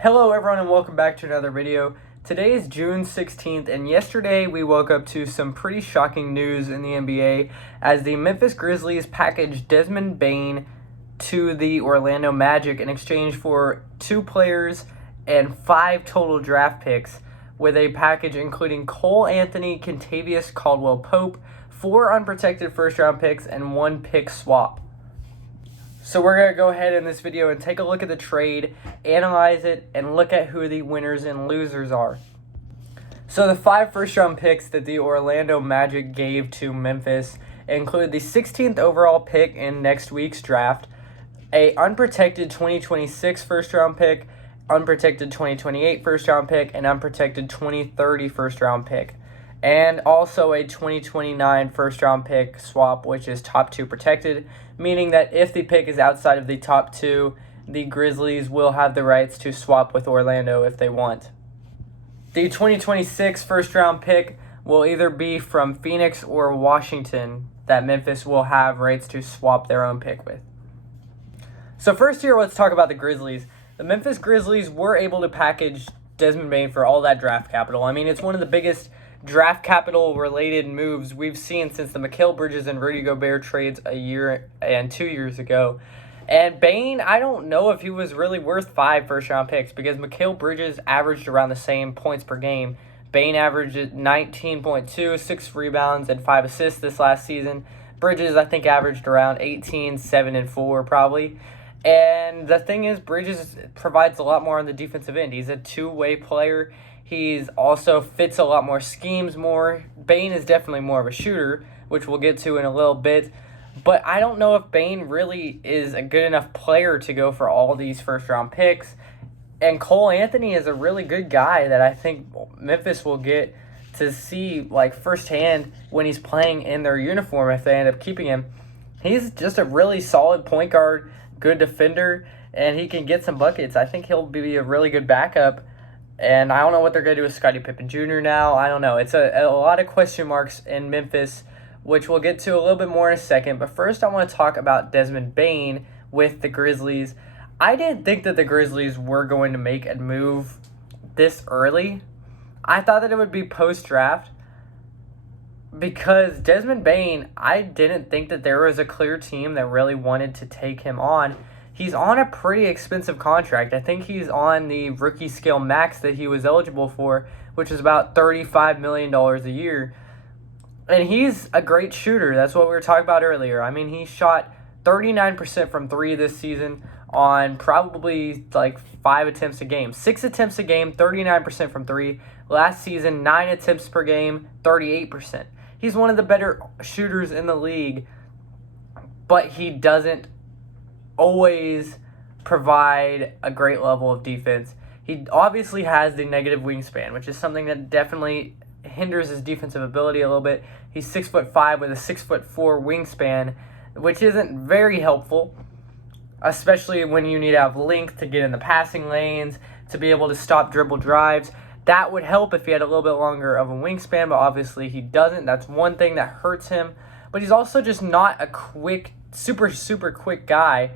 Hello everyone and welcome back to another video. Today is June 16th and yesterday we woke up to some pretty shocking news in the NBA as the Memphis Grizzlies packaged Desmond Bane to the Orlando Magic in exchange for 2 players and 5 total draft picks, with a package including Cole Anthony, Kentavious Caldwell-Pope, 4 unprotected first-round picks, and 1 pick swap. So we're going to go ahead in this video and take a look at the trade, analyze it, and look at who the winners and losers are. So the 5 first-round picks that the Orlando Magic gave to Memphis include the 16th overall pick in next week's draft, a unprotected 2026 first-round pick, unprotected 2028 first-round pick, and unprotected 2030 first-round pick, and also a 2029 first-round pick swap, which is top 2 protected, meaning that if the pick is outside of the top 2, the Grizzlies will have the rights to swap with Orlando if they want. The 2026 first-round pick will either be from Phoenix or Washington that Memphis will have rights to swap their own pick with. So first here, let's talk about the Grizzlies. The Memphis Grizzlies were able to package Desmond Bane for all that draft capital. I mean, it's one of the biggest draft capital related moves we've seen since the Mikal Bridges and Rudy Gobert trades a year and 2 years ago. And Bane, I don't know if he was really worth 5 first-round picks because Mikal Bridges averaged around the same points per game. Bane averaged 19.2, 6 rebounds, and 5 assists this last season. Bridges, I think, averaged around 18, 7, and 4 probably. And the thing is, Bridges provides a lot more on the defensive end. He's a two-way player. He's also fits a lot more schemes more. Bane is definitely more of a shooter, which we'll get to in a little bit. But I don't know if Bane really is a good enough player to go for all these first-round picks. And Cole Anthony is a really good guy that I think Memphis will get to see like firsthand when he's playing in their uniform if they end up keeping him. He's just a really solid point guard, good defender, and he can get some buckets. I think he'll be a really good backup. And I don't know what they're going to do with Scottie Pippen Jr. now. I don't know. It's a lot of question marks in Memphis, which we'll get to a little bit more in a second. But first, I want to talk about Desmond Bane with the Grizzlies. I didn't think that the Grizzlies were going to make a move this early. I thought that it would be post-draft because Desmond Bane, I didn't think that there was a clear team that really wanted to take him on. He's on a pretty expensive contract. I think he's on the rookie scale max that he was eligible for, which is about $35 million a year. And he's a great shooter. That's what we were talking about earlier. I mean, he shot 39% from 3 this season on probably like 5 attempts a game. 6 attempts a game, 39% from 3. Last season, 9 attempts per game, 38%. He's one of the better shooters in the league, but he doesn't always provide a great level of defense. He obviously has the negative wingspan, which is something that definitely hinders his defensive ability a little bit. He's 6'5" with a 6'4" wingspan, which isn't very helpful, especially when you need to have length to get in the passing lanes, to be able to stop dribble drives. That would help if he had a little bit longer of a wingspan, but obviously he doesn't. That's one thing that hurts him. But he's also just not a quick, super quick guy.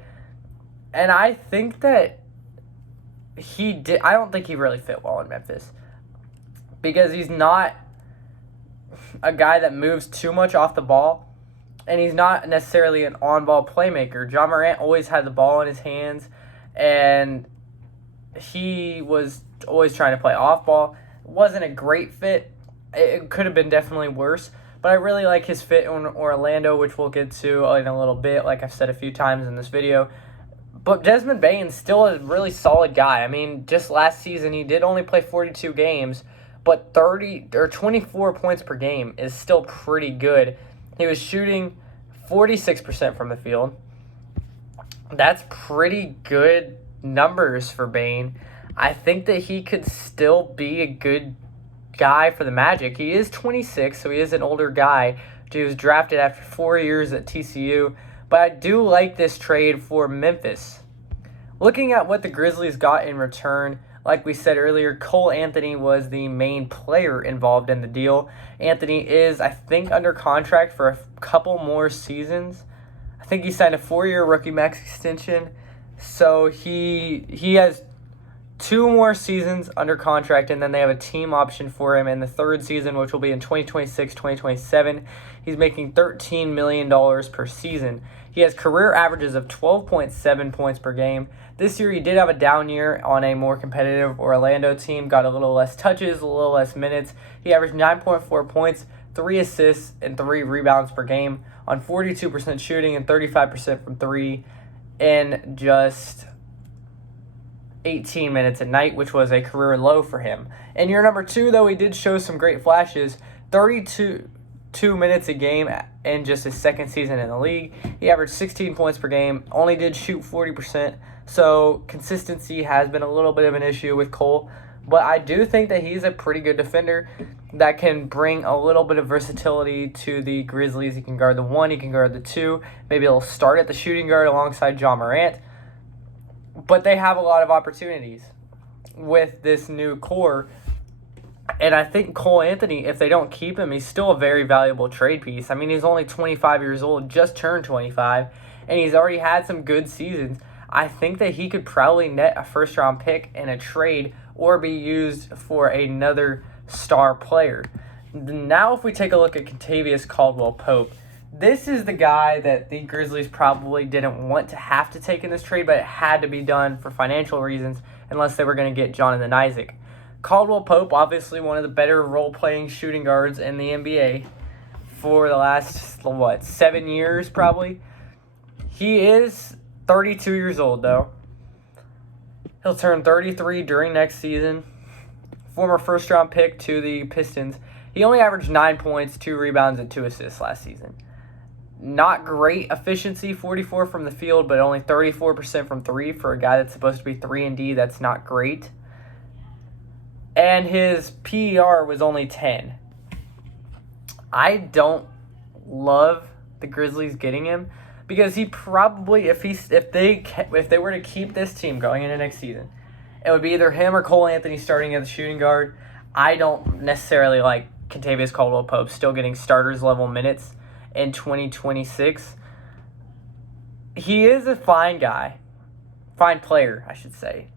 And I think that I don't think he really fit well in Memphis because he's not a guy that moves too much off the ball, and he's not necessarily an on-ball playmaker. Ja Morant always had the ball in his hands, and he was always trying to play off-ball. It wasn't a great fit. It could have been definitely worse, but I really like his fit in Orlando, which we'll get to in a little bit, like I've said a few times in this video. But Desmond Bane's still a really solid guy. I mean, just last season, he did only play 42 games, but 24 points per game is still pretty good. He was shooting 46% from the field. That's pretty good numbers for Bane. I think that he could still be a good guy for the Magic. He is 26, so he is an older guy. He was drafted after 4 years at TCU. But I do like this trade for Memphis. Looking at what the Grizzlies got in return, like we said earlier, Cole Anthony was the main player involved in the deal. Anthony is, I think, under contract for a couple more seasons. I think he signed a 4-year rookie max extension. So he has 2 more seasons under contract, and then they have a team option for him in the 3rd season, which will be in 2026, 2027. He's making $13 million per season. He has career averages of 12.7 points per game. This year, he did have a down year on a more competitive Orlando team, got a little less touches, a little less minutes. He averaged 9.4 points, 3 assists, and 3 rebounds per game on 42% shooting and 35% from 3 in just 18 minutes a night, which was a career low for him. In year number 2, though, he did show some great flashes. 32 minutes a game in just his 2nd season in the league. He averaged 16 points per game, only did shoot 40%, so consistency has been a little bit of an issue with Cole. But I do think that he's a pretty good defender that can bring a little bit of versatility to the Grizzlies. He can guard the 1, he can guard the 2. Maybe he'll start at the shooting guard alongside Ja Morant. But they have a lot of opportunities with this new core. And I think Cole Anthony, if they don't keep him, he's still a very valuable trade piece. I mean, he's only 25 years old, just turned 25, and he's already had some good seasons. I think that he could probably net a first-round pick in a trade or be used for another star player. Now, if we take a look at Kentavious Caldwell-Pope, this is the guy that the Grizzlies probably didn't want to have to take in this trade, but it had to be done for financial reasons unless they were going to get Jonathan Isaac. Caldwell-Pope, obviously one of the better role-playing shooting guards in the NBA for the last, 7 years probably. He is 32 years old, though. He'll turn 33 during next season. Former first-round pick to the Pistons. He only averaged 9 points, 2 rebounds, and 2 assists last season. Not great efficiency, 44 from the field, but only 34% from 3 for a guy that's supposed to be 3-and-D. That's not great. And his PER was only 10. I don't love the Grizzlies getting him because he probably, if they were to keep this team going into next season, it would be either him or Cole Anthony starting at the shooting guard. I don't necessarily like Kentavious Caldwell-Pope still getting starters level minutes in 2026. He is a fine guy. Fine player, I should say.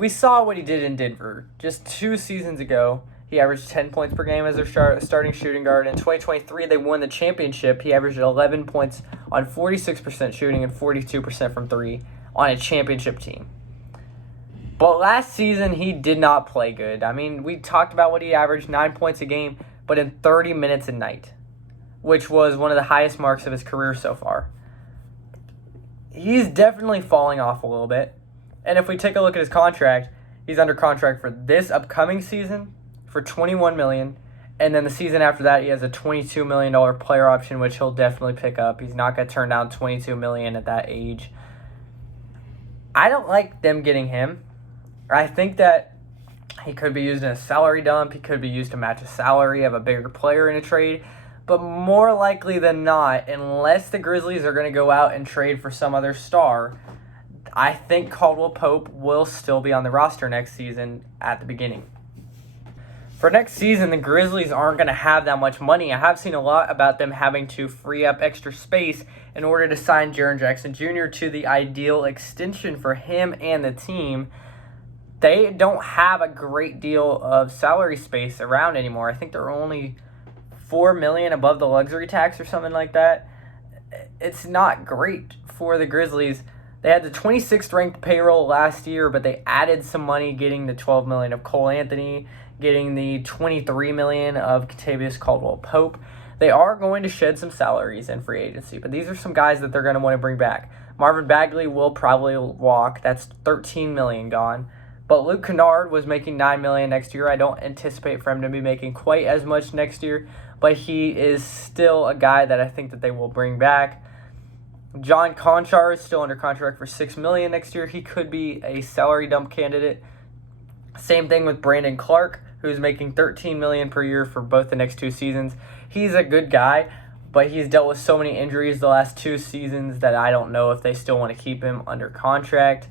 We saw what he did in Denver. Just 2 seasons ago, he averaged 10 points per game as their starting shooting guard. In 2023, they won the championship. He averaged 11 points on 46% shooting and 42% from 3 on a championship team. But last season, he did not play good. I mean, we talked about what he averaged, 9 points a game, but in 30 minutes a night, which was one of the highest marks of his career so far. He's definitely falling off a little bit. And if we take a look at his contract, he's under contract for this upcoming season for $21 million. And then the season after that, he has a $22 million player option, which he'll definitely pick up. He's not going to turn down $22 million at that age. I don't like them getting him. I think that he could be used in a salary dump. He could be used to match a salary of a bigger player in a trade. But more likely than not, unless the Grizzlies are going to go out and trade for some other star, I think Caldwell-Pope will still be on the roster next season at the beginning. For next season, the Grizzlies aren't going to have that much money. I have seen a lot about them having to free up extra space in order to sign Jaren Jackson Jr. to the ideal extension for him and the team. They don't have a great deal of salary space around anymore. I think they're only $4 million above the luxury tax or something like that. It's not great for the Grizzlies. They had the 26th ranked payroll last year, but they added some money getting the $12 million of Cole Anthony, getting the $23 million of Kentavious Caldwell-Pope. They are going to shed some salaries in free agency, but these are some guys that they're going to want to bring back. Marvin Bagley will probably walk. That's $13 million gone. But Luke Kennard was making $9 million next year. I don't anticipate for him to be making quite as much next year, but he is still a guy that I think that they will bring back. John Conchar is still under contract for $6 million next year. He could be a salary dump candidate. Same thing with Brandon Clark, who's making $13 million per year for both the next 2 seasons. He's a good guy, but he's dealt with so many injuries the last 2 seasons that I don't know if they still want to keep him under contract.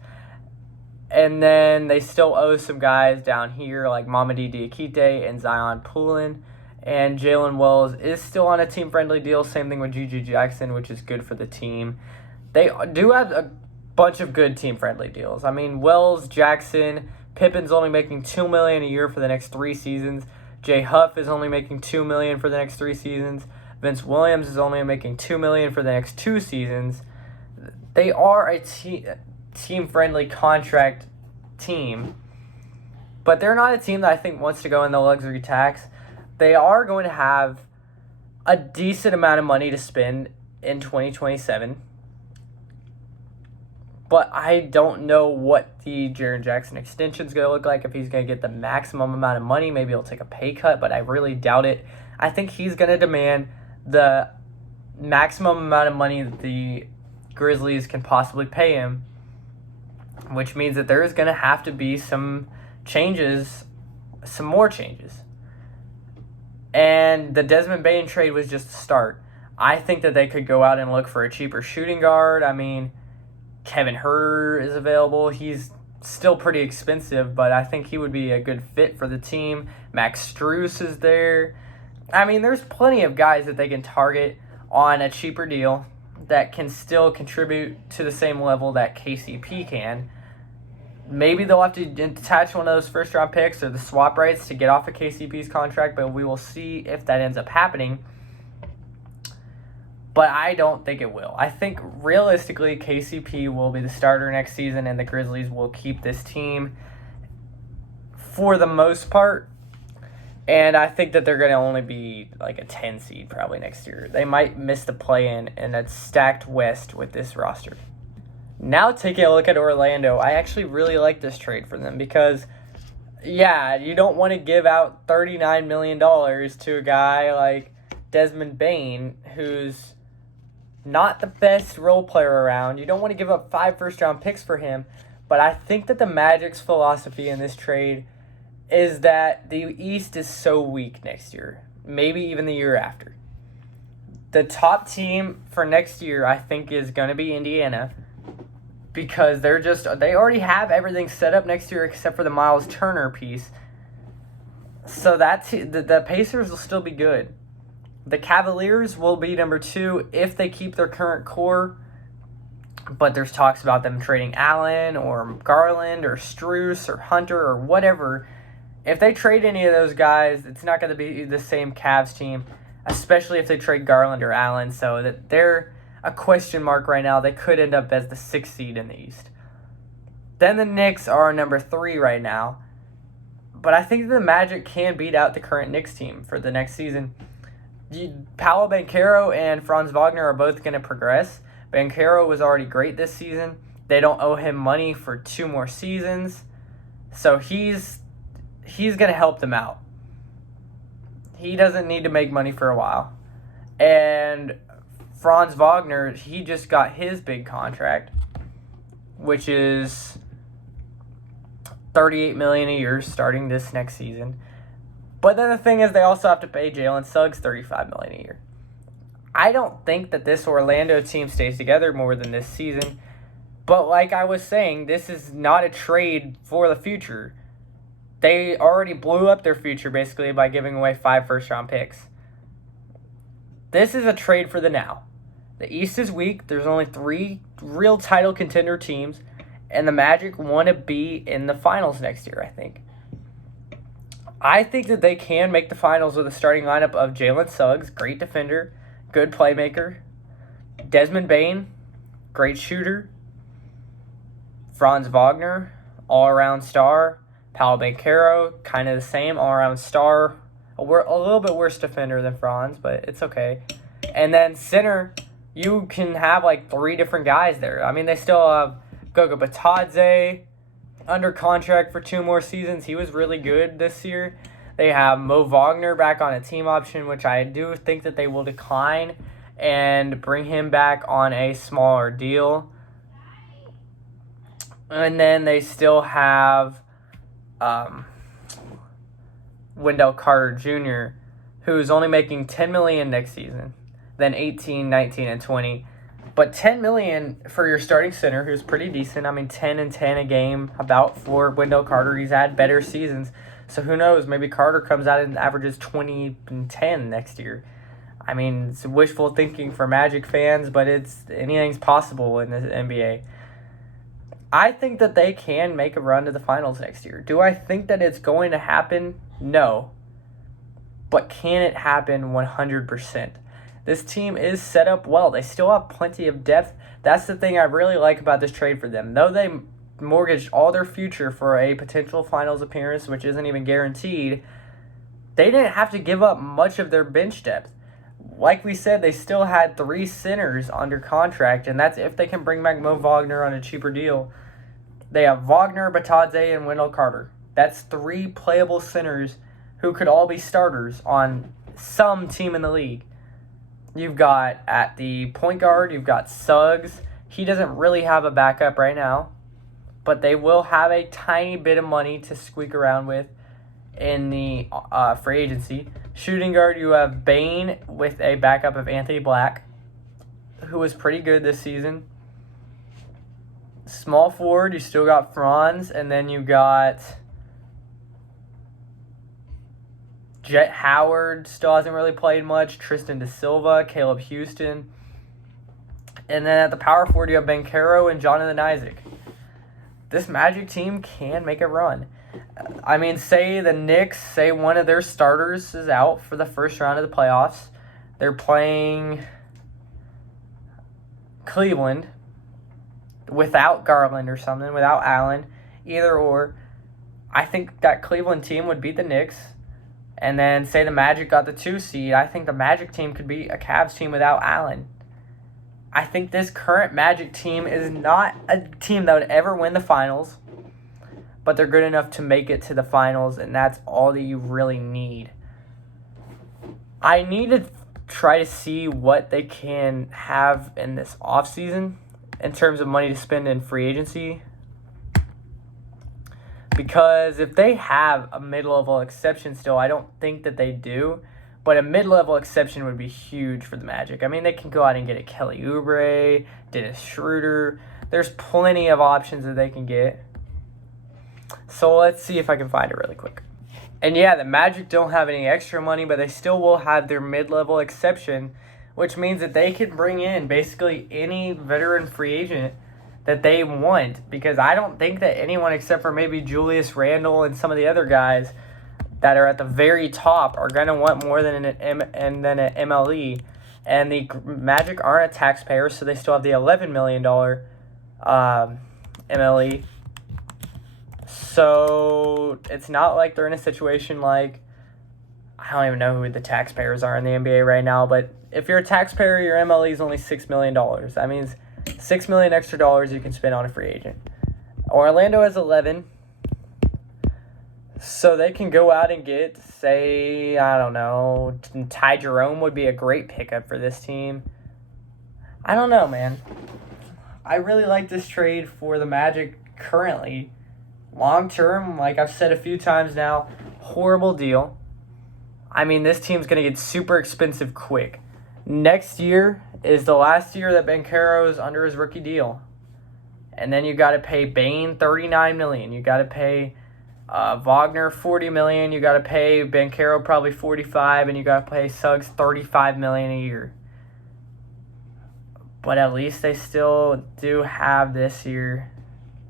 And then they still owe some guys down here like Mamadi Diakite and Zion Poulin. And Jalen Wells is still on a team-friendly deal. Same thing with Gigi Jackson, which is good for the team. They do have a bunch of good team-friendly deals. I mean, Wells, Jackson, Pippen's only making $2 million a year for the next 3 seasons. Jay Huff is only making $2 million for the next 3 seasons. Vince Williams is only making $2 million for the next 2 seasons. They are a team-friendly contract team, but they're not a team that I think wants to go in the luxury tax. They are going to have a decent amount of money to spend in 2027, but I don't know what the Jaren Jackson extension is going to look like. If he's going to get the maximum amount of money, maybe he'll take a pay cut, but I really doubt it. I think he's going to demand the maximum amount of money that the Grizzlies can possibly pay him, which means that there is going to have to be some more changes. And the Desmond Bane trade was just a start. I think that they could go out and look for a cheaper shooting guard. I mean, Kevin Huerter is available. He's still pretty expensive, but I think he would be a good fit for the team. Max Strus is there. I mean, there's plenty of guys that they can target on a cheaper deal that can still contribute to the same level that KCP can. Maybe they'll have to attach one of those first-round picks or the swap rights to get off of KCP's contract, but we will see if that ends up happening. But I don't think it will. I think, realistically, KCP will be the starter next season, and the Grizzlies will keep this team for the most part. And I think that they're going to only be like a 10 seed probably next year. They might miss the play-in in a stacked West with this roster. Now taking a look at Orlando, I actually really like this trade for them because, yeah, you don't want to give out $39 million to a guy like Desmond Bane, who's not the best role player around. You don't want to give up 5 first-round picks for him, but I think that the Magic's philosophy in this trade is that the East is so weak next year, maybe even the year after. The top team for next year, I think, is going to be Indiana because they already have everything set up next year except for the Miles Turner piece. So the Pacers will still be good. The Cavaliers will be number 2 if they keep their current core, but there's talks about them trading Allen or Garland or Strus or Hunter or whatever. If they trade any of those guys, it's not going to be the same Cavs team, especially if they trade Garland or Allen. So that they're a question mark right now. They could end up as the 6th seed in the East. Then the Knicks are number 3 right now. But I think the Magic can beat out the current Knicks team for the next season. Paolo Banchero and Franz Wagner are both going to progress. Banchero was already great this season. They don't owe him money for 2 more seasons. So he's going to help them out. He doesn't need to make money for a while. And Franz Wagner, he just got his big contract, which is $38 million a year starting this next season. But then the thing is, they also have to pay Jalen Suggs $35 million a year. I don't think that this Orlando team stays together more than this season. But like I was saying, this is not a trade for the future. They already blew up their future, basically, by giving away 5 first-round picks. This is a trade for the now. The East is weak. There's only 3 real title contender teams, and the Magic want to be in the finals next year, I think. I think that they can make the finals with a starting lineup of Jalen Suggs, great defender, good playmaker, Desmond Bane, great shooter, Franz Wagner, all-around star, Paolo Banchero, kind of the same, all-around star, a little bit worse defender than Franz, but it's okay. And then center, you can have like 3 different guys there. I mean, they still have Goga Batadze under contract for 2 more seasons. He was really good this year. They have Mo Wagner back on a team option, which I do think that they will decline and bring him back on a smaller deal. And then they still have Wendell Carter Jr., who's only making $10 million next season, then 18, 19, and 20. But $10 million for your starting center, who's pretty decent. I mean, 10 and 10 a game about for Wendell Carter. He's had better seasons. So who knows? Maybe Carter comes out and averages 20 and 10 next year. I mean, it's wishful thinking for Magic fans, but anything's possible in the NBA. I think that they can make a run to the finals next year. Do I think that it's going to happen? No. But can it happen 100%? This team is set up well. They still have plenty of depth. That's the thing I really like about this trade for them. Though they mortgaged all their future for a potential finals appearance, which isn't even guaranteed, they didn't have to give up much of their bench depth. Like we said, they still had 3 centers under contract, and that's if they can bring back Mo Wagner on a cheaper deal. They have Wagner, Batadze, and Wendell Carter. That's 3 playable centers who could all be starters on some team in the league. You've got, at the point guard, you've got Suggs. He doesn't really have a backup right now, but they will have a tiny bit of money to squeak around with in the free agency. Shooting guard, you have Bane with a backup of Anthony Black, who was pretty good this season. Small forward, you still got Franz, and then you got Jet Howard, still hasn't really played much. Tristan Da Silva, Caleb Houston. And then at the power forward, you have Banchero and Jonathan Isaac. This Magic team can make a run. I mean, say the Knicks, say one of their starters is out for the first round of the playoffs. They're playing Cleveland without Garland or something, without Allen, either or. I think that Cleveland team would beat the Knicks. And then say the Magic got the 2 seed. I think the Magic team could beat a Cavs team without Allen. I think this current Magic team is not a team that would ever win the finals, but they're good enough to make it to the finals, and that's all that you really need. I need to try to see what they can have in this offseason in terms of money to spend in free agency. Because if they have a mid-level exception still, I don't think that they do. But a mid-level exception would be huge for the Magic. I mean, they can go out and get a Kelly Oubre, Dennis Schroeder. There's plenty of options that they can get. So let's see if I can find it really quick. And yeah, the Magic don't have any extra money, but they still will have their mid-level exception, which means that they can bring in basically any veteran free agent that they want, because I don't think that anyone except for maybe Julius Randle and some of the other guys that are at the very top are going to want more than an MLE. And the Magic aren't a taxpayer, so they still have the $11 million MLE. So it's not like they're in a situation like, I don't even know who the taxpayers are in the NBA right now, but if you're a taxpayer, your MLE is only $6 million. That means $6 million extra dollars you can spend on a free agent. Orlando has 11. So they can go out and get, say, I don't know, Ty Jerome would be a great pickup for this team. I don't know, man. I really like this trade for the Magic currently. Long term, like I've said a few times now, horrible deal. I mean, this team's going to get super expensive quick. Next year is the last year that Banchero is under his rookie deal. And then you got to pay Bane $39 million. You got to pay Wagner $40 million. You got to pay Banchero probably $45, and you got to pay Suggs $35 million a year. But at least they still do have this year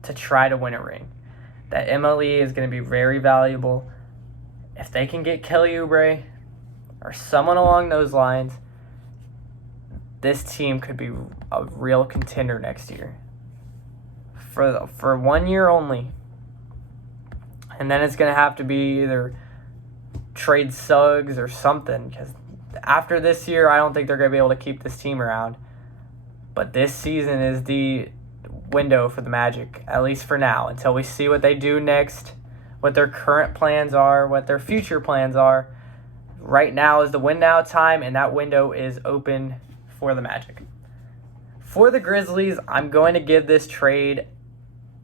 to try to win a ring. That MLE is going to be very valuable. If they can get Kelly Oubre or someone along those lines, this team could be a real contender next year. For 1 year only. And then it's going to have to be either trade Suggs or something, because after this year, I don't think they're going to be able to keep this team around. But this season is the window for the Magic, at least for now, until we see what they do next, what their current plans are, what their future plans are. Right now is the win now time, and that window is open for the Magic. For the Grizzlies, I'm going to give this trade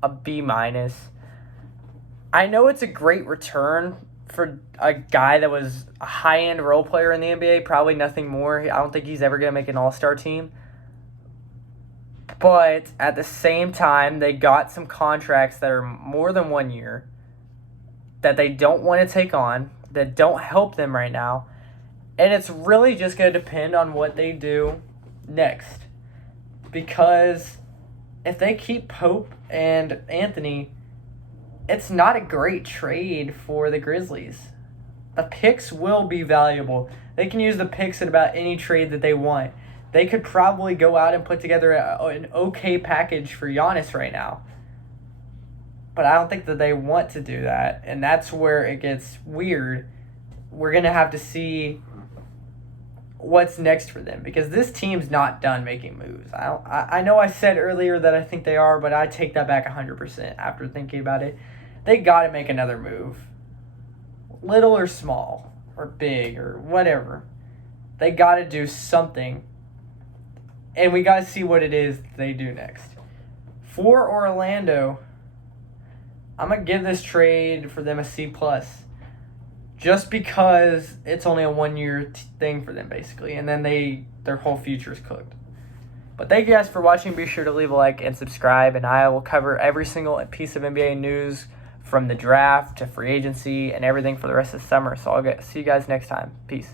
a B-. I know it's a great return for a guy that was a high-end role player in the NBA, probably nothing more. I don't think he's ever going to make an all-star team. But at the same time, they got some contracts that are more than 1 year that they don't want to take on, that don't help them right now. And it's really just going to depend on what they do next. Because if they keep Pope and Anthony, it's not a great trade for the Grizzlies. The picks will be valuable. They can use the picks in about any trade that they want. They could probably go out and put together an okay package for Giannis right now. But I don't think that they want to do that, and that's where it gets weird. We're going to have to see what's next for them, because this team's not done making moves. I know I said earlier that I think they are, but I take that back 100% after thinking about it. They got to make another move. Little or small or big or whatever. They got to do something, and we got to see what it is they do next. For Orlando, I'm going to give this trade for them a C+. Just because it's only a 1-year thing for them, basically. And then their whole future is cooked. But thank you guys for watching. Be sure to leave a like and subscribe. And I will cover every single piece of NBA news from the draft to free agency and everything for the rest of the summer. So I'll see you guys next time. Peace.